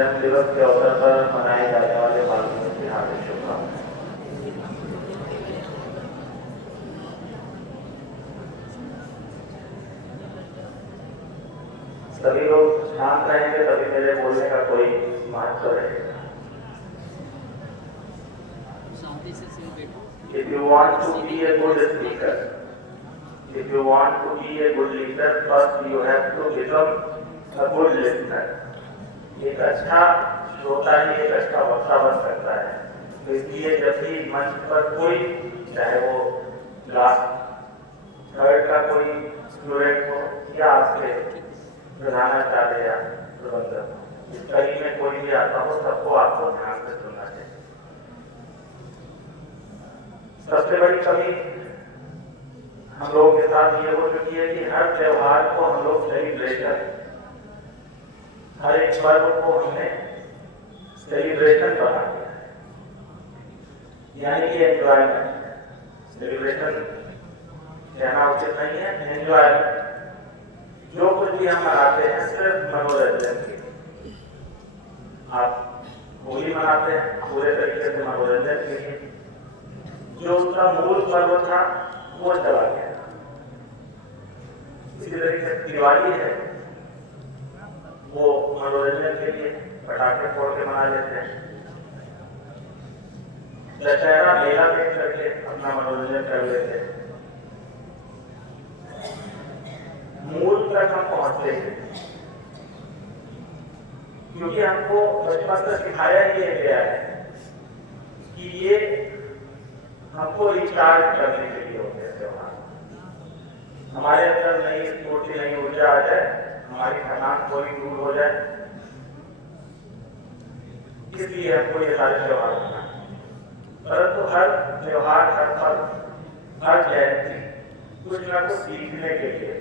जन्म दिवस के अवसर पर मनाए जाने वाले बाल दिवस की हार्दिक शुभकामनाएं। सभी लोग शांत रहेंगे तभी मेरे बोलने का कोई महत्व रहेगा। If you want to be a good speaker, if you want to be a good leader, first you have to become a good listener. एक अच्छा श्रोता ही एक अच्छा वक्ता बन सकता है। तो इसलिए जब भी मंच पर कोई, चाहे वो क्लास थर्ड का कोई स्टूडेंट हो या आपके प्रधानाचार्य या प्रबंधक, इस कड़ी में कोई भी आता हो, सबको आपको ध्यान से सुनना चाहिए। सबसे बड़ी कमी हम लोगों के साथ ये हो चुकी है कि हर त्योहार को हम लोग सेलिब्रेशन, हर एक पर्व को हमने सेलिब्रेशन बना दिया है, यानी कि एंजॉयमेंट। सेलिब्रेशन कहना उचित नहीं है, एंजॉयमेंट। जो कुछ भी हम मनाते हैं सिर्फ मनोरंजन के लिए। आप होली मनाते हैं पूरे तरीके से मनोरंजन के लिए, जो उसका मूल पर्व था वो चला गया। इसी तरीके से दिवाली है, वो मनोरंजन के लिए पटाखे फोड़ के मना लेते हैं। दशहरा मेला देख करके अपना मनोरंजन कर लेते हैं। मूल तक हम पहुंचते हैं क्योंकि हमको बचपन से सिखाया ही गया है कि ये हमको रिचार्ज करने के लिए होते हैं त्योहार। हमारे अंदर नई स्फूर्ति, नई ऊर्जा आ जाए, हमारी थकान थोड़ी दूर हो जाए, इसलिए हमको ये सारे त्योहार मनाना। परंतु हर त्योहार, हर पर्व, हर जयंती कुछ ना कुछ सीखने के लिए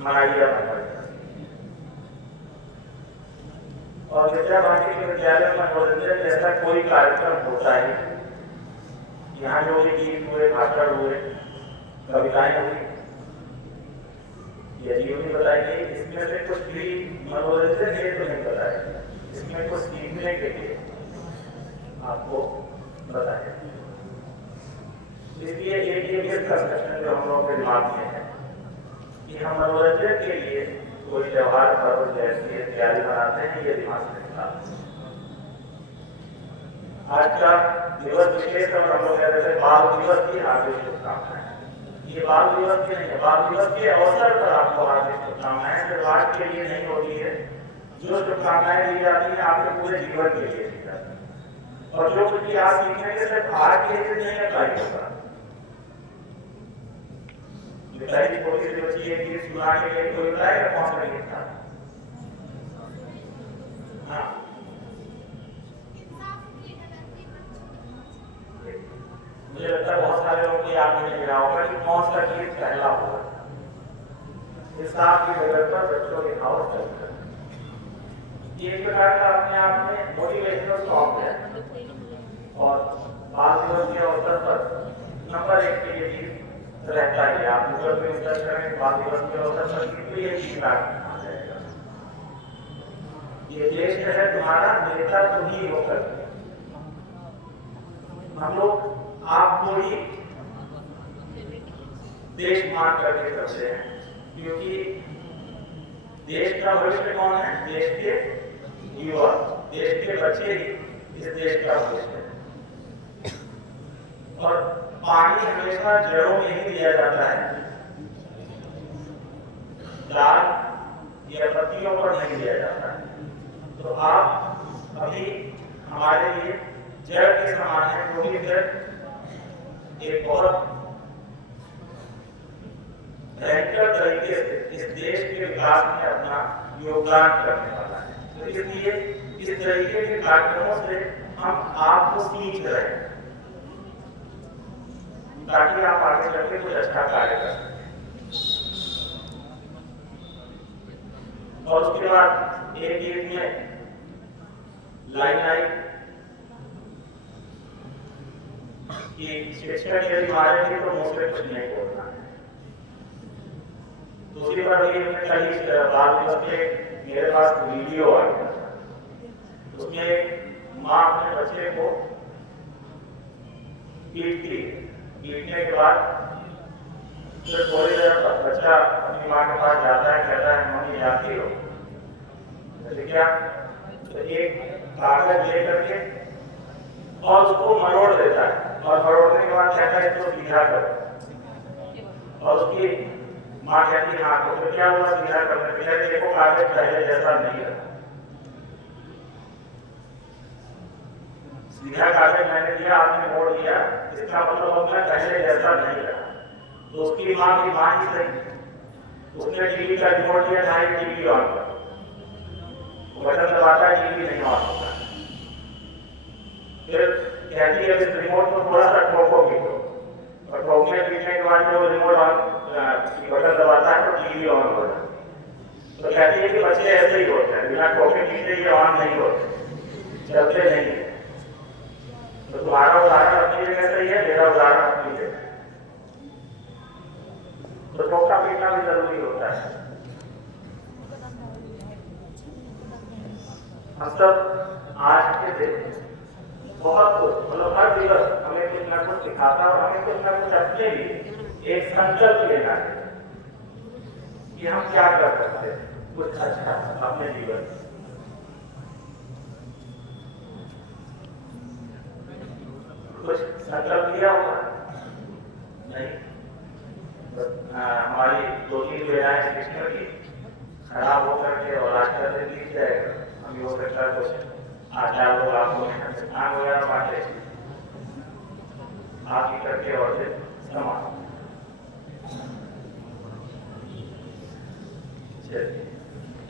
मनाई जाना पड़ता है। और विद्या भारती के विद्यालय में मनोरंजन जैसा कोई कार्यक्रम होता है। यहाँ जो भी गीत हुए, भाषण हुए, कविताएं हुई, या जीवनी बताई गई, इसमें से कुछ भी मनोरंजन है तो नहीं बताया, इसमें कुछ सीखने के लिए आपको बताया। इसलिए ये मिसकंसेप्शन जो हम लोग के दिमाग में है कि हम मनोरंजन के लिए कोई त्योहार, पर्व, जयंती इत्यादि मनाते हैं, ये दिमाग से निकालते हैं। आज का दिवस विशेष और हम लोग कहते हैं बाल दिवस की हार्दिक शुभकामनाएं। ये बाल दिवस की नहीं है, बाल दिवस के अवसर पर आपको हार्दिक शुभकामनाएं। त्योहार के लिए नहीं होती है, जो शुभकामनाएं दी जाती है आपके पूरे जीवन के लिए दी जाती है। और जो कुछ भी आप सीखेंगे सिर्फ आज के लिए नहीं अप्लाई होगा। पहली छोटी सी बच्ची एक गीत सुना के लिए कोई बताएगा कौन सा गीत था? हाँ, मुझे लगता है बहुत सारे लोग याद नहीं मिला होगा कि कौन सा गीत पहला हुआ। इंसाफ की जगह पर बच्चों के हाउस चलकर, ये एक प्रकार का अपने आप में मोटिवेशनल सॉन्ग है। और बाल दिवस के अवसर पर नंबर 1 के लिए गीत रहता है। आप गूगल पे सर्च करें बाल दिवस के अवसर पर गीत, ये गीत आ जाएगा। ये देश है तुम्हारा, नेता तुम ही होकर। हम लोग आपको ही देश मान करके करते हैं, क्योंकि देश का भविष्य कौन है? देश के युवा, देश के बच्चे ही इस देश का भविष्य है। और पानी हमेशा जड़ों में ही दिया जाता है, दाल या पत्तियों पर नहीं दिया जाता है। तो आप अभी हमारे लिए जड़ के समान है, क्योंकि जड़ एक बहुत भयंकर तरीके से इस देश के विकास में अपना योगदान करने वाला है। तो इसलिए इस तरीके के कार्यक्रमों से हम आपको सीख रहे हैं ताकि आप आगे चलकर कुछ अच्छा कार्य कर सकें। और उसके बाद एक गीत में लाइन आई कि शिक्षक यदि मारेंगे तो मुंह से कुछ नहीं बोलना है। दूसरी बार ये कल बाल दिवस के मेरे पास वीडियो आ गया, माँ अपने बच्चे को पीटती है, पीटने के बाद फिर थोड़ी देर तक बच्चा अपनी माँ के पास जाता है, कहता है मम्मी जानती हो तो क्या, तो एक कागज लेकर के और उसको मरोड़ देता है और मरोड़ने के बाद कहता है इसको सीधा करो। और उसकी माँ कहती है हाँ तो क्या हुआ सीधा करने के लिए, देखो कागज पहले जैसा नहीं रहा, सीधा कागज मैंने दिया आपने मोड़ दिया, इसका मतलब अब मैं पहले जैसा नहीं रहा। तो उसकी माँ की माँ ही सही, उसने टीवी का रिमोट दिया था टीवी ऑन कर, बटन दबाता है टीवी नहीं ऑन होता। फिर कहती है इस रिमोट को थोड़ा सा ठोको भी दो, और ठोकने पीछे के बाद जो रिमोट ऑन बटन दबाता है तो टीवी ऑन हो जाता है। तो कहती है कि बच्चे ऐसे ही होते हैं, बिना ठोके पीछे ये ऑन नहीं होते, चलते नहीं है। तो तुम्हारा उदाहरण अपनी जगह सही है, मेरा उदाहरण अपनी जगह। तो ठोका पीटना भी जरूरी होता है। हम सब आज के दिन बहुत कुछ मतलब हर दिवस हमें कुछ ना कुछ सिखाता है और हमें कुछ ना कुछ अपने लिए एक संकल्प लेना है कि हम क्या कर सकते हैं कुछ अच्छा अपने जीवन में। कुछ संकल्प लिया होगा नहीं? हमारी 2-3 वेलाएं कृष्ण की खराब होकर के और रास्ता से दिख जाएगा, अभी हो सकता है कुछ आचार लोग आपको स्नान वगैरह बांटे आप ही करके और फिर समान।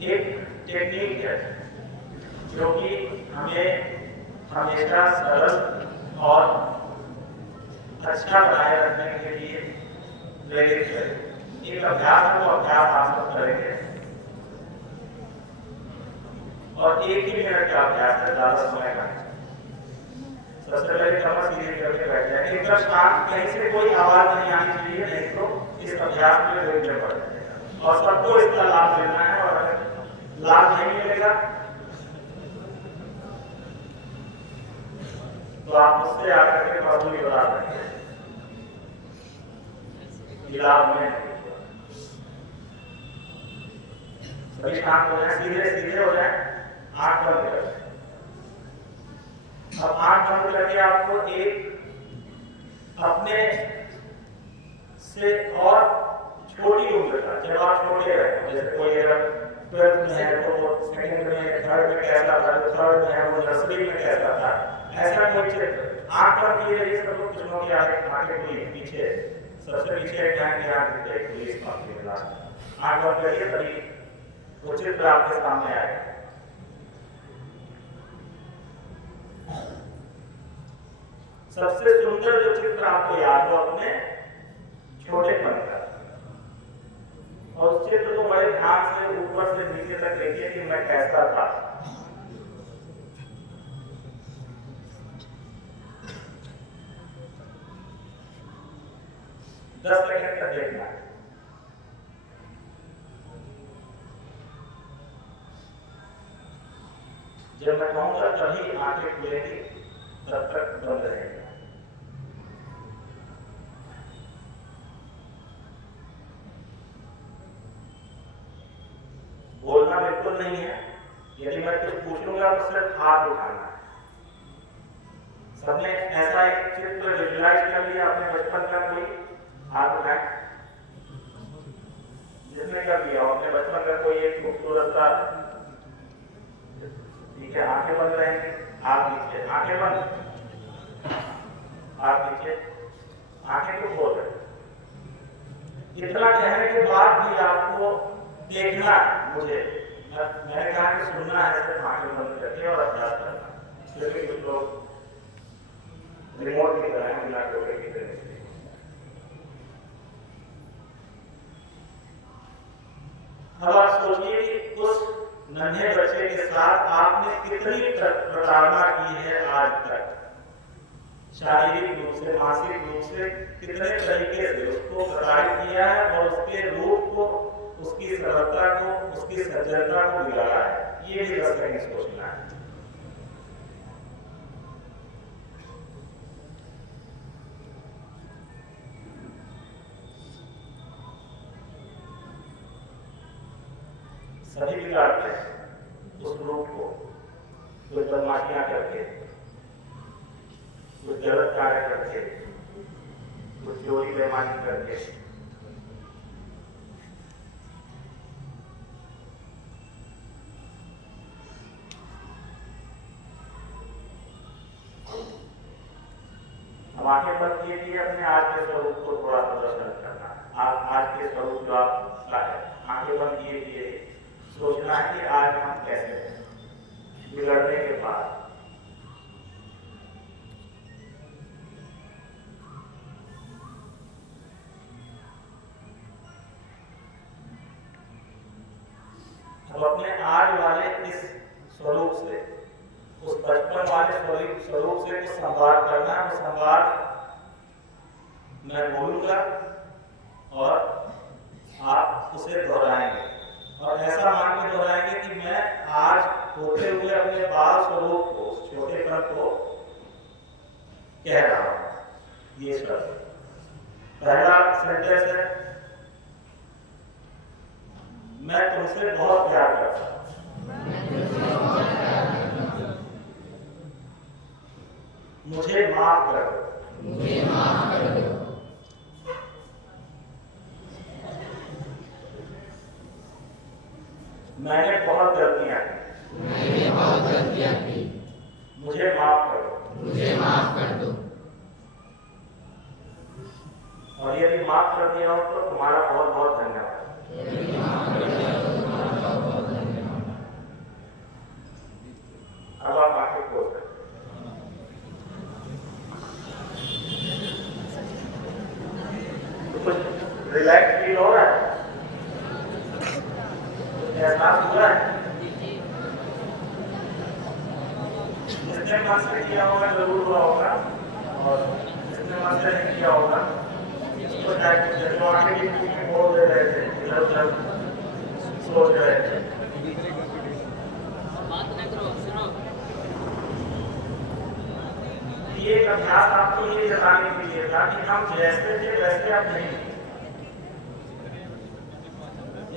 एक टेक्निक है जो कि हमें हमेशा सरल और अच्छा बनाए रखने के लिए प्रेरित करें। एक अभ्यास है, वो अभ्यास आप सब करेंगे और 1 ही मिनट का अभ्यास है, ज्यादा समय का। सबसे पहले कमर सीधी करके बैठ जाए, एकदम शांत, कहीं से कोई आवाज नहीं आनी चाहिए, नहीं तो इस अभ्यास में रुकने पड़ जाएगा और सबको इसका लाभ लेना है। और अगर लाभ नहीं मिलेगा तो आप मुझसे आकर के मजबूरी बता सकते हैं, लाभ में सभी शांत हो जाए, सीधे सीधे हो जाए, आंख बंद कर। अब आंख बंद करके आपको एक अपने से और छोटी उम्र का, जब आप छोटे रहे, जैसे कोई अगर 12th में है तो वो 2nd में 3rd में कैसा था, जो 3rd में है वो नर्सरी में कैसा था, ऐसा कोई चित्र आंख बंद किए रहिए। सब लोग कुछ लोग आगे कोई पीछे, सबसे पीछे एक पुलिस आंख बंद करिए, तभी वो चित्र आपके सामने आएगा। सबसे सुंदर जो चित्र आपको याद हो अपने छोटेपन का, और उस चित्र को बड़े ध्यान से ऊपर से नीचे तक देखिए कि मैं कैसा था। दस सेकंड तक देखना है। जब मैं कहूंगा तभी आंखें खुलेगी, तब तक बंद रहेगा। बोलना बिल्कुल नहीं है, यदि मैं कुछ पूछूंगा तो सिर्फ हाथ उठाना है। सबने ऐसा एक चित्र विजुलाइज कर लिया अपने बचपन का, कोई हाथ उठाए जिसने कर दिया अपने बचपन का कोई एक खूबसूरत सा। ठीक है, आंखें बंद रहेंगी, आप नीचे, आंखें बंद, आप नीचे, आंखें क्यों खोल रहे? इतना कहने के बाद भी आपको देखना मुझे, मैंने कहा कि सुनना है, सिर्फ आंखें बंद करके और अभ्यास करना। क्योंकि कुछ लोग रिमोट की तरह बिना टोके की तरह। अब आप सोचिए कि उस नन्हे बच्चे के साथ आपने कितनी प्रताड़ना की है आज तक, शारीरिक रूप से, मानसिक रूप से, कितने तरीके से उसको प्रताड़ित किया है और उसके रूप को, उसकी सरलता को, उसकी सज्जनता को बिगाड़ा है। ये भी बस कहीं सोचना है। सभी बिगाड़ते हैं उस रूप को, कुछ बदमाशियां करके, कुछ गलत कार्य करके, कुछ चोरी बेईमानी करके। हम आंखें बंद किए कि अपने आज के स्वरूप को थोड़ा सा दर्शन करना। आज के स्वरूप जो आपका है, आंखें बंद किए सोचना है कि आज हम कैसे हैं बिगड़ने के बाद। अब अपने आज वाले इस स्वरूप से, उस बचपन वाले स्वरूप से कुछ संवाद करना है। वो संवाद मैं बोलूंगा और आप उसे दोहराएंगे, और ऐसा मान के दोहराएंगे कि मैं आज होते हुए अपने बाल स्वरूप को, छोटे कण को कह रहा हूं। ये शब्द पहला सेंटेंस है, मैं तुमसे बहुत प्यार करता हूं। मुझे माफ कर दो। मुझे माफ कर दो। मैंने बहुत गलतियां की। मुझे माफ कर दो। मुझे माफ कर दो। और यदि माफ कर दिया हो तो तुम्हारा बहुत बहुत धन्यवाद। अब आप आंखें खोल सकते। कुछ रिलैक्स फील हो रहा है, एहसास हुआ है? जिसने मन से किया होगा जरूर हुआ होगा, और जिसने मन से नहीं किया होगा तो शायद जो आगे की चीज में बोल दे रहे थे, इधर उधर सोच रहे थे। ये अभ्यास आपको ये जताने के लिए था कि हम जैसे थे वैसे अब नहीं।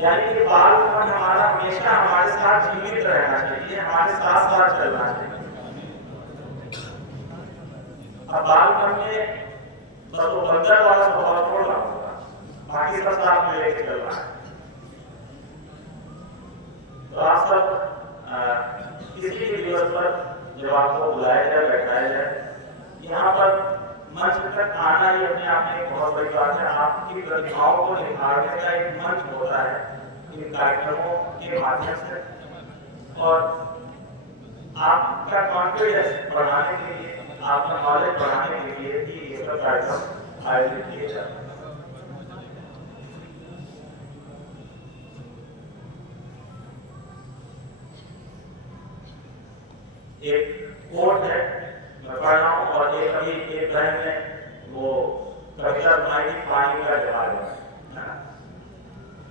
यानी कि बालपन हमारा हमेशा हमारे साथ जीवित रहना चाहिए, हमारे साथ साथ चलना चाहिए। अब बालपन में बस वो बंदर वाला स्वभाव छोड़ना होगा, बाकी सब साथ में लेके चलना है। तो आप सब किसी भी दिवस पर जब आपको बुलाया जाए, बैठाया जाए, यहाँ पर मंच तक आना ही अपने आप में एक बहुत बड़ी बात है। आपकी प्रतिभाओं को निखारने का एक मंच होता है इन कार्यक्रमों के माध्यम से, और आपका कॉन्फिडेंस बढ़ाने के लिए, आपका नॉलेज बढ़ाने के लिए भी ये सब कार्यक्रम आयोजित किए जाते हैं। एक कोट है, मैं पढ़ रहा हूँ, और एक बहन ने वो कविता सुनाई थी, पानी का जहाज।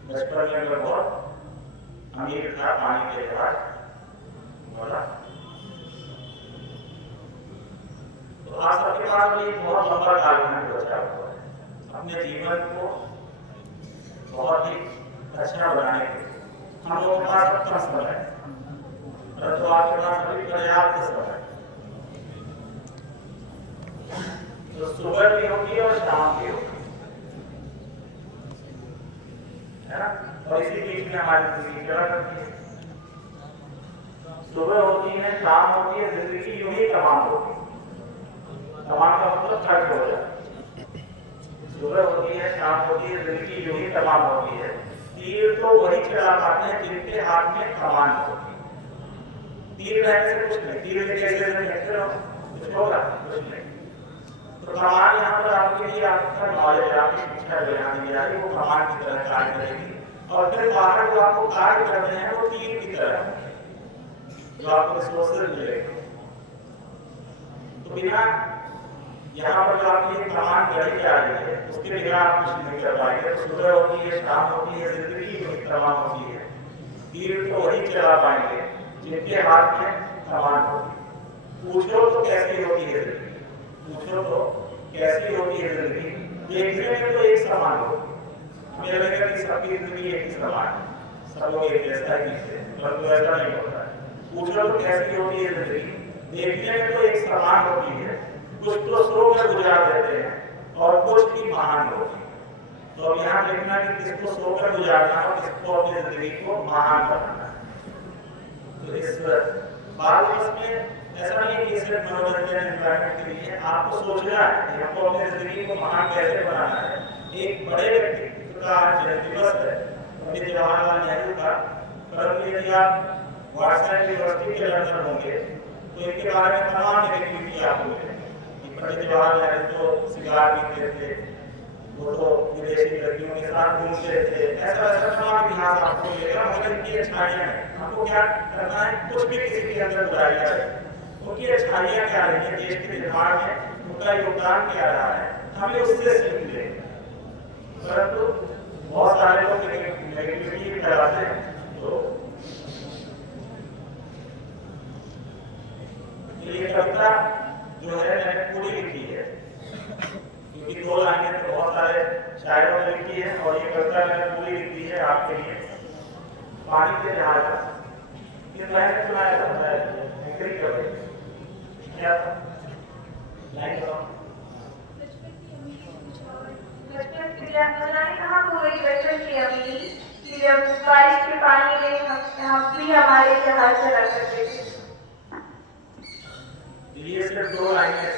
बचपन में मैं बहुत अमीर था, पानी के जहाज बोला। तो आज सबके पास भी बहुत लंबा कालखंड बचा हुआ है अपने जीवन को बहुत ही अच्छा बनाने के लिए। हम लोगों के पास कम समय है, परंतु आपके पास अभी पर्याप्त समय। तो सुबह भी होगी और शाम भी होगी, है ना? और इसी बीच में हमारी जिंदगी चला करती है। सुबह होती है, शाम होती है, जिंदगी यूं ही तमाम होती है। तमाम का मतलब खर्च हो जाए। सुबह होती है, शाम होती है, जिंदगी यूं ही तमाम होती है। तीर तो वही चला पाते हैं जिनके हाथ में कमान होती है। तीर रहने से कुछ नहीं, तीर के कैसे फेंकते रहो, कुछ होगा? कुछ नहीं। तो कमान यहाँ पर आपके लिए आपका नॉलेज, आपकी शिक्षा जो यहाँ दी जा रही है, वो कमान की तरह कार्य करेगी। और फिर बाहर जो आपको कार्य करने हैं वो तीर की तरह, जो आपको रिसोर्सेज मिलेगा। तो बिना यहाँ पर जो आपकी कमान गढ़ी जा रही है, उसके बिना आप कुछ नहीं कर पाएंगे। तो सुबह होती है, शाम होती है, जिंदगी वही तमाम होती है। तीर तो वही चला पाएंगे जिनके हाथ में कमान होगी। पूछो तो कैसी होती है जिंदगी, पूछो तो कैसी होती है जिंदगी। देखने में तो एक समान होगी, हमें लगेगा कि सबकी जिंदगी एक ही समान है, सब लोग एक जैसा ही दिखते हैं, परंतु ऐसा नहीं होता है। पूछो तो कैसी होती है जिंदगी? देखने में तो एक समान होती है, कुछ तो सो कर गुजार देते हैं और कुछ की महान होती है। तो अब यहाँ देखना कि किसको सोकर गुजारना और किसको अपनी जिंदगी को महान बनाना है। तो इस बाल दिवस में ऐसा नहीं है कि सिर्फ मनोरंजन एंजॉयमेंट के लिए, आपको सोचना है कि हमको अपनी जिंदगी को महान कैसे बनाना है। एक बड़े व्यक्ति का जन्म दिवस है, पंडित जवाहरलाल नेहरू का, परंतु यदि आप वाटसन यूनिवर्सिटी के लर्नर होंगे तो इनके बारे में तमाम नेगेटिविटी आपको मिलेगी। पंडित जवाहरलाल नेहरू तो सिगार पीते थे, वो तो विदेशी लड़कियों के साथ घूमते थे, ऐसा ऐसा तमाम इतिहास आपको मिलेगा। मगर इनकी अच्छाइयाँ हैं, हमको क्या करना है? कुछ भी किसी के अंदर बुराइयाँ है, उनकी अच्छाइयाँ क्या रही है देश के निर्माण में, उनका योगदान क्या रहा है, हमें उससे सीख लें। परंतु बहुत सारे लोग नेगेटिविटी फैलाते हैं। तो ये कविता जो है मैंने पूरी लिखी है, क्योंकि 2 लाइनें तो बहुत सारे शायरों ने लिखी है और ये कविता मैंने पूरी लिखी है आपके लिए। पानी के जहाज ये मैंने सुनाया जाता है क्या लाइन कहाँ हो गई बचपन की अमीरी कि जब बारिश के पानी में हम भी हमारे जहाज चला करते थे। ये सिर्फ 2 लाइनें